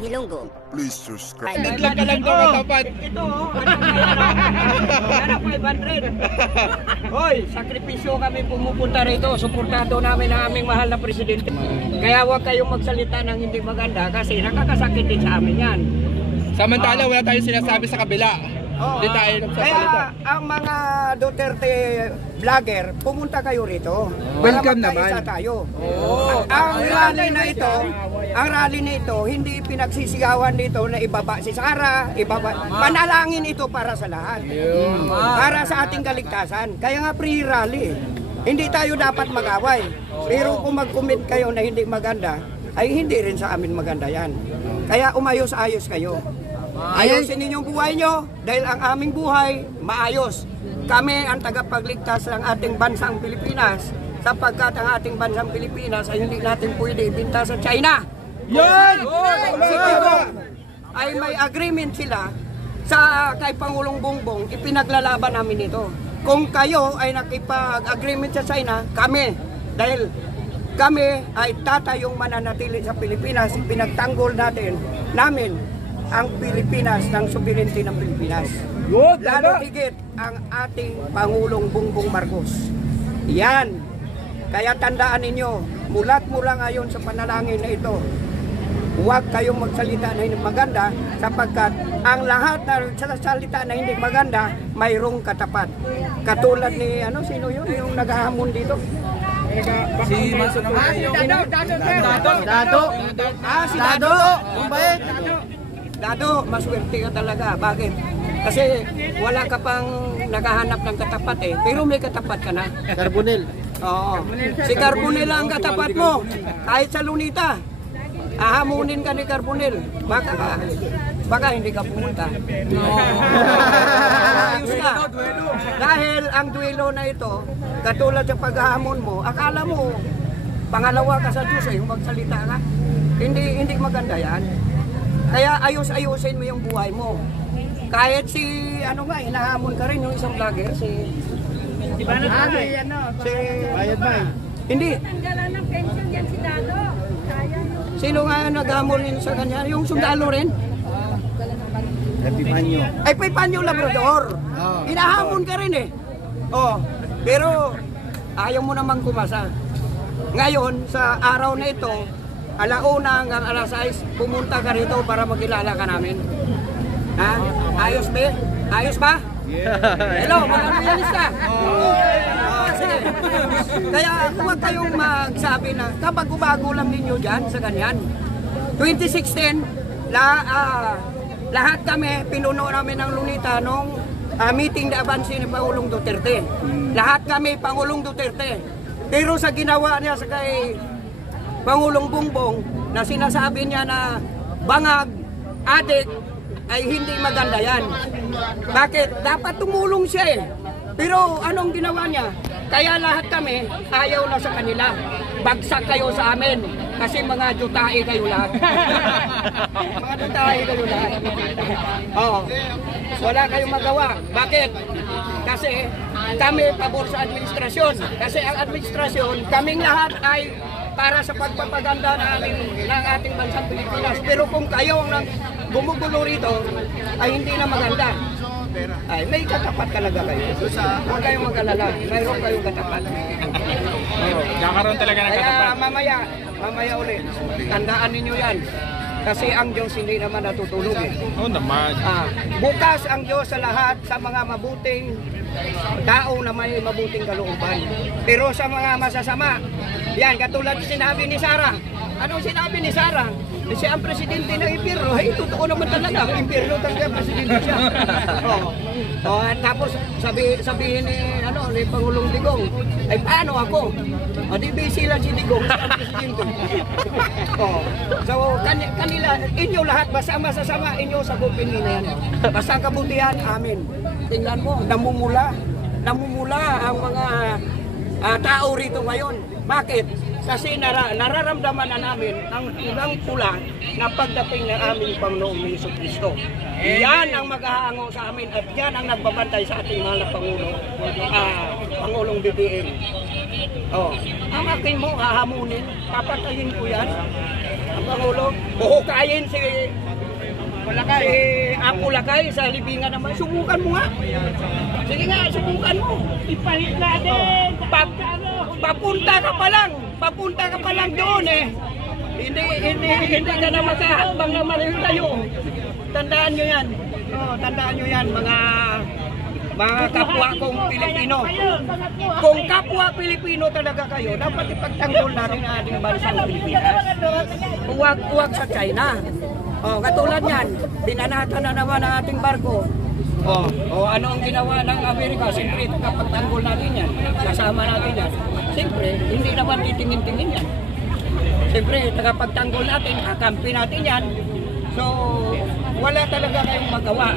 ng Ilonggo. Please subscribe. Naglag ka lang doon katapat. Ito, ano 500. Hoy, sakripisyo kami pumupunta rito. Suportado namin ang aming mahal na presidente. Kaya huwag kayong magsalita ng hindi maganda kasi nakakasakit din sa amin yan. Samantala, wala tayong sinasabi sa kabila. Hindi tayo nagsasalita. Kaya ang mga Duterte vlogger, pumunta kayo rito. Welcome naman. naman. Tayo. Ang rally na ito, hindi pinagsisigawan dito na ibaba si Sara, panalangin ito para sa lahat. Para sa ating kaligtasan. Kaya nga free rally. Hindi tayo dapat mag-away. Pero kung mag-comment kayo na hindi maganda, ay hindi rin sa amin maganda yan. Kaya umayos-ayos kayo. Ayusin ninyong buhay nyo dahil ang aming buhay maayos. Kami ang tagapagligtas ng ating bansang Pilipinas sapagkat ang ating bansang Pilipinas ay hindi natin pwede ibinta sa China. Yan! Ay may agreement sila sa kay Pangulong Bongbong, ipinaglalaban namin ito. Kung kayo ay nakipag-agreement sa China, kami, dahil kami ay tatayong mananatili sa Pilipinas, pinagtanggol namin ang Pilipinas ng sovereignty ng Pilipinas. Lalo higit ang ating Pangulong Bongbong Marcos. Yan. Kaya tandaan ninyo, mulat-mula ngayon sa panalangin na ito, huwag kayong magsalita na hindi maganda sapagkat ang lahat na salita na hindi maganda, mayroong katapat. Katulad ni, sino yun? Yung naghahamon dito? Si Maso naman. Dado. Si Dado. Dado, maswerte ka talaga. Bakit? Kasi wala ka pang nakahanap ng katapat eh. Pero may katapat ka na. Carbonel. Oo. Si Carbonel ang katapat mo. Kahit sa Lunita. Ahamunin ka ni Carbonel. Baka hindi ka pumunta. Ayos ka. Dahil ang duelo na ito, katulad sa paghahamon mo, akala mo, pangalawa ka sa Diyos eh, magsalita ka. Hindi maganda yan. Kaya ayos-ayusin mo yung buhay mo. Kahit si, hinahamon ka rin yung isang vlogger, si Bayad Bay. Hindi. Tanggalan ng pension yan si Dado. Sino nga naghamon rin sa kanya? Yung sundalo rin? Epipanyo. Ay, Epipanyo Labrador. Hinahamon ka rin eh. Pero ayaw mo namang kumasa. Ngayon, sa araw na ito, alauna hanggang alas 6, pumunta ka rito para makilala ka namin. Ha? Ayos ba? Ayos ba? Hello, mag-analyst ka? Sige. Kaya huwag kayong magsabi na kapag bago lang ninyo dyan sa ganyan. 2016, lahat kami, pinuno namin ng Lunita nung meeting na abansi ni Pangulong Duterte. Lahat kami, Pangulong Duterte. Pero sa ginawa niya sa kay Pangulong Bongbong na sinasabi niya na bangag, adik, ay hindi maganda yan. Bakit? Dapat tumulong siya eh. Pero anong ginawa niya? Kaya lahat kami, ayaw na sa kanila. Bagsak kayo sa amin. Kasi mga dutae kayo lahat. Mga dutae kayo lahat. Wala kayong magawa. Bakit? Kasi kami pabor sa administrasyon. Kasi ang administrasyon, kaming lahat ay para sa pagpapaganda ng ating bansang Pilipinas. Pero kung kayo ang gumugulo rito, ay hindi na maganda. Ay, may katapat talaga kayo. Huwag kayong mag-alala. Mayroon kayong katapat. Nakaroon talaga ng katapat. Kaya mamaya ulit. Tandaan ninyo yan. Kasi ang Diyos hindi naman natutulog eh. Oo naman. Bukas ang Diyos sa lahat, sa mga mabuting tao na may mabuting kalooban. Pero sa mga masasama, yan, katulad sinabi ni Sara. Anong sinabi ni Sara? Siya ang presidente ng impyerno. Ay, totoo naman talaga. Ang impyerno talaga presidente siya. Tapos sabihin ni Pangulong Digong, ay paano ako? Di busy lang si Digong, siya ang presidente. So, kanila, inyo lahat, basta masasama, inyo sa bupin nila yan. Basta kabutihan, amin. Tingnan mo, namumula ang mga tao rito ngayon. Bakit? Kasi nararamdaman na namin ang ilang pula na pagdating ng aming Panginoong Jesucristo. Yan ang maghahango sa amin at yan ang nagbabantay sa ating mahal na Pangulong BBM. Ang akin mo hahamunin, papatayin ko yan. ang Pangulo. Buhukayin si Apo Lakay sa libingan naman. Subukan mo nga. Sige nga, subukan mo. Ipalit natin. Papunta ka pa lang doon eh. Hindi ka na makahambang na malayo tayo. Tandaan nyo yan. Oh, tandaan nyo yan, mga kapwa kong Pilipino. Kung kapwa Pilipino talaga kayo, dapat ipagtanggol natin ang ating bansang Pilipinas. Huwag sa China. Oh, katulad yan, binanatan na naman ang ating barko. Ano ang ginawa ng Amerika? Siyempre, kapagtanggol natin yan, kasama natin yan. Siyempre, hindi naman titingin-tingin yan. Siyempre, kapagtanggol natin, kakampi natin yan. So, wala talaga kayong magawa.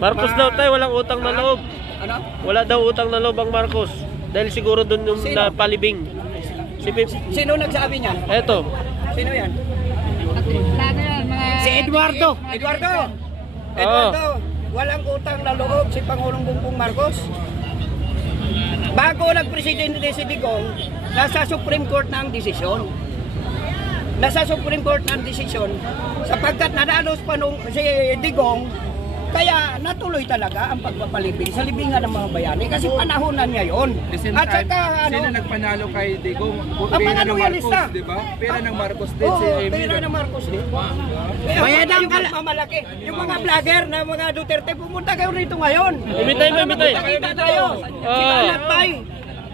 Marcos daw tayo, walang utang na loob. Ano? Wala daw utang na loob ang Marcos. Dahil siguro doon yung Sino? napalibing. Sino nagsabi niyan? Eto. Sino yan? Si Eduardo, walang utang na loob si Pangulong Bongbong Marcos. Bago nagpresidente si Digong, nasa Supreme Court na ang desisyon. Sapagkat nadalos pa nung si Digong, kaya natuloy talaga ang pagpapalibing sa libingan ng mga bayani kasi panahonan niya yun. At saka Sino nagpanalo kay Digong? ang mga loyalista, di ba? Pera ng Marcos din si Amy. pera ng Marcos din. Bayadang mamalaki. Yung mga vlogger na mga Duterte, pumunta kayo rito ngayon. Imitay mo, imitay. Kita tayo.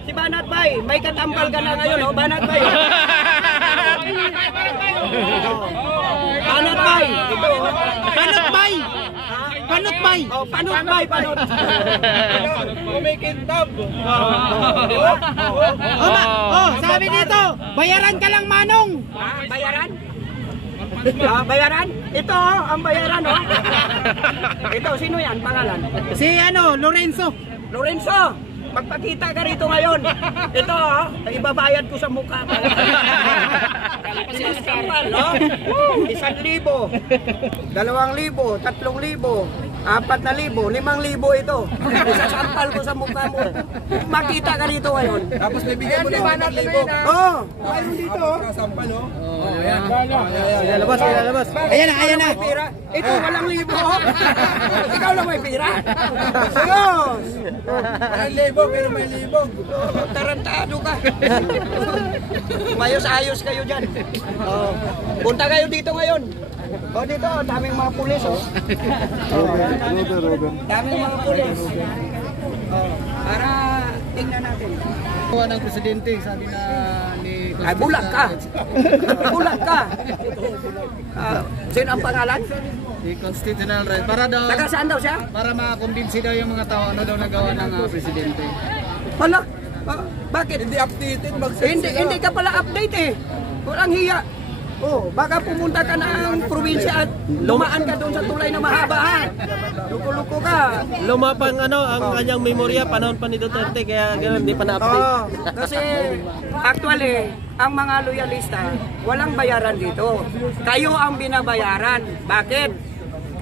Si Banat Bay, may katambal ka na ngayon, oh, Banat Bay. Banat Bay. Ito. Panot Bay. Kumikintab. sabi dito, bayaran ka lang manong. Bayaran? Bayaran? Ito, ang bayaran, oh. Ito, sino yan? Pangalan? Si Lorenzo. Magpakita ka rito ngayon. Ito, ibabayad ko sa mukha ko. 1,000, no? 1,000, 2,000, 3,000, 4,000, 5,000 ito. Isasampal ko sa mukha mo. Makita ka rito ngayon. Tapos nabigyan mo ng 1,000. Mayroon dito. Kasampal, oh. Lalabas. Ayan na. Pira. Ito, 8,000. Ikaw lang may pira. Serios. 1,000 pero may libog. Tarantado ka. Mayos-ayos kayo dyan. Punta kayo dito ngayon. Dito, daming mga pulis, Daming mga pulis. Para tingnan natin. Kuha ng presidente, sabi na ni Ay, bulag ka. Sino ang pangalan? si Constitutional Right para daw Taga saan daw siya? para makakumbinsi daw yung mga tao ano daw nagawa ng presidente. Hala, bakit? Hindi updated. Hindi ka pala update eh. Walang hiya. Baka pumunta ka ng probinsya at lumaan ka doon sa tulay na mahaba, ha? Luko-luko ka. Lumapang ang kanyang memorya, panahon pa ni Duterte, kaya gano'n, hindi pa na-update. Kasi actually, ang mga loyalista, walang bayaran dito. Kayo ang binabayaran. Bakit?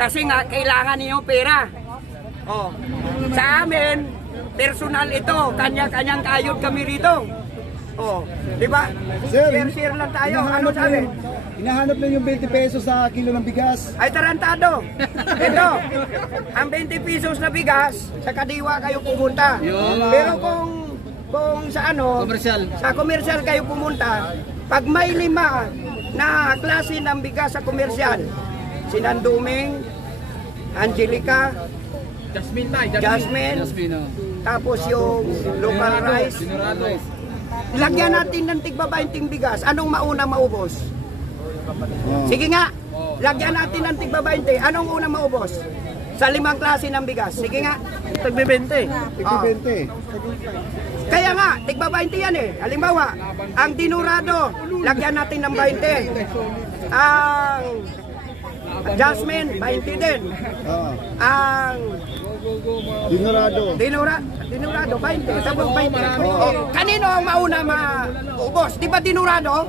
Kasi nga, kailangan niyo pera. Sa amin, personal ito. Kanya-kanyang kayod kami rito. Di ba? Share lang tayo. Ano sabi? Hinahanap na yung 20 pesos sa kilo ng bigas. Ay, tarantado. Ito, ang 20 pesos na bigas, sa Kadiwa kayo pumunta. Pero kung sa komersyal kayo pumunta, pag may 5 na klase ng bigas sa komersyal, Sinanduming, Angelica, Jasmine, tapos yung local rice. Lagyan natin ng tigba 20 bigas. Anong mauna maubos? Sige nga, lagyan natin ng tigba 20. Anong unang maubos? Sa 5 klase ng bigas. Sige nga. Tagbibente. Kaya nga, tigba 20 yan eh. Halimbawa, ang dinurado, lagyan natin ng 20. Ang Jasmine, 20 din. Ang Dinurado, 20. Sabog 20. Kanino ang mauna maubos? Di ba dinurado?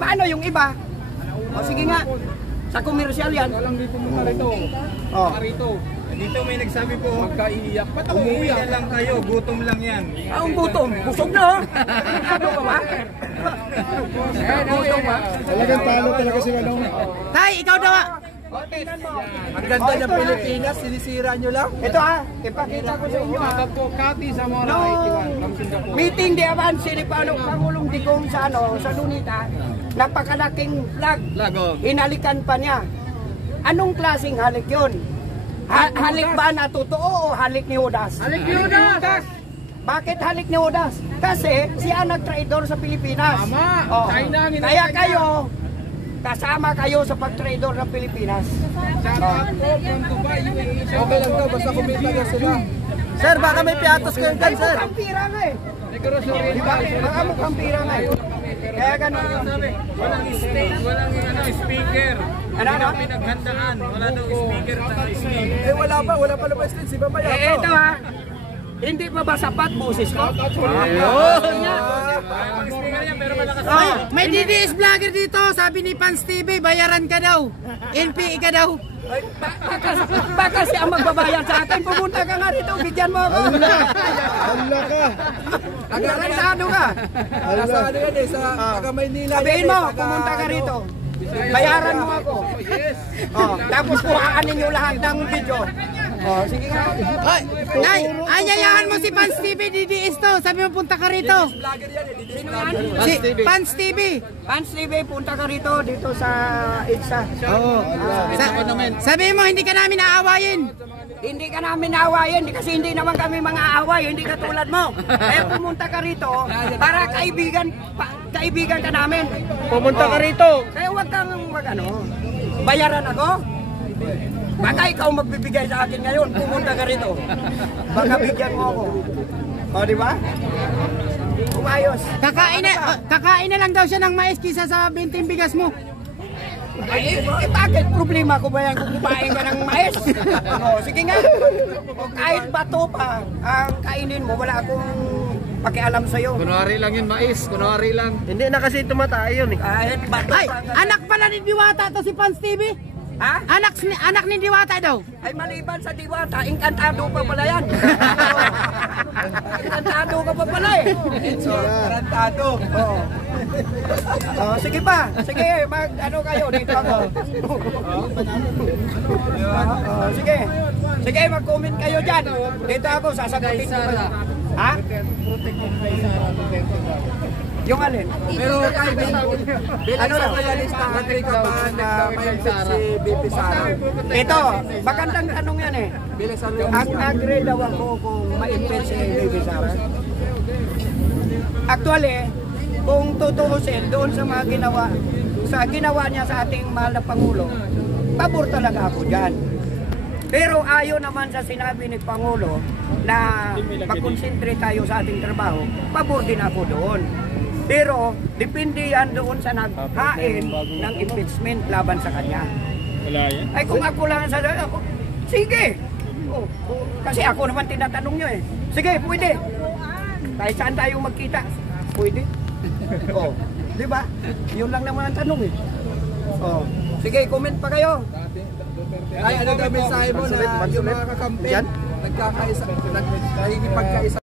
Paano yung iba? Sige nga. Sa komersyal yan. Walang dito muna rito. Rito. Dito may nagsabi po, magkaiiyak. Umuwi na lang kayo, gutom lang yan. Ang gutom, busog na oh. Ano ka ba? Gutom ba? Talagang talo talaga sila nung... Tay, ikaw daw. Ang ganda ng Pilipinas, sinisira nyo lang. Ito ipakita ko sa inyo po, Kati Zamora, No. 81, from Singapore. Meeting de avance ni Pangulong Digong sa sa Lunita, napakalaking flag. Lago. Hinalikan pa niya. Anong klaseng halik 'yon? Halik ba na totoo o halik ni Judas? Halik ni Judas! Bakit halik ni Judas? Kasi siya nag-traidor sa Pilipinas. Tama. Oh. China ang Kaya inatake kayo, kasama kayo sa pag-traidor ng Pilipinas. Shout out po from Dubai, UAE. Okay lang daw, basta kumita na sila. Sir, baka may piatos kayong Ay, kan, sir. mukhang pira nga eh. Negosyo Diba? Baka mukhang pira nga eh. Kaya ganun yun. walang stage, walang speaker. Ano? Pinaghandaan, wala daw speaker at stage. Eh, wala pa naman stage. Si Babaya. Ito hindi pa ba sapat boses ko? Ay, may DDS vlogger dito. Sabi ni Pans TV, bayaran ka daw. NPE ka daw. Baka siya ang magbabayad sa akin. Pumunta ka nga rito, bigyan mo ako. Hala ka! Tarantado ka. Nasa ano yan eh, sa taga Maynila. Sabihin mo, pumunta ka rito. Bayaran mo ako. Oh, tapos kuhaan ninyo lahat ng video. Oh, sige nga. Nay, anyayahan mo si Pans TV, DDS to. Sabi mo punta ka rito. Sino yan? Si Pans TV. Pans TV, punta ka rito dito sa EDSA. Oo. Sabi mo hindi ka namin aawayin. Hindi ka namin aawayin kasi hindi naman kami mga aaway, hindi ka tulad mo. Kaya pumunta ka rito para kaibigan ka namin. Pumunta ka rito. Kaya huwag kang bayaran ako. Baka ikaw magbibigay sa akin ngayon, pumunta ka rito. Baka bigyan mo ako. O, di ba? Umayos. Kakain na lang daw siya ng mais kisa sa 20 bigas mo. Bakit problema ko ba yan kung kumain ka ng mais? O, sige nga. O, kahit bato pa ang kainin mo, wala akong pakialam sa'yo. Kunwari lang yun, mais. Kunwari lang. Hindi na kasi tumatay yun eh. Kahit bato Ay, pa. anak pala ni Diwata to si Pans TV. Ha? Anak ni Diwata daw. Ay maliban sa Diwata, inkantado pa pala yan. Inkantado ka pa pala eh. Tarantado. Oo. Oh, sige pa. Sige, ano kayo dito ako. Sige. Sige, mag-comment kayo dyan. Dito ako, sasagutin ko kayo. Ha? Yung alin? Pero kay bilang Ano sa lang? realista, agree ka ba na may si BP Sara? Ito, magandang tanong yan eh. Bilang sa Agree daw ako kung ma-impeach si Baby Sara. Actually, kung tutuusin doon sa mga ginawa niya sa ating mahal na Pangulo, pabor talaga ako dyan. Pero ayaw naman sa sinabi ni Pangulo na mag-concentrate tayo sa ating trabaho, pabor din ako doon. Pero depende yan doon sa naghain ng impeachment laban sa kanya. Ay kung ako lang sa ako, sige. Oh, kasi ako naman tinatanong nyo eh. Sige, pwede. Kahit saan tayo magkita, pwede. Oh, di ba? Yun lang naman ang tanong eh. Oh, sige, comment pa kayo. Ay, ano daw mensahe mo na yung mga kakampi nagkakaisa, nagkikipagkaisa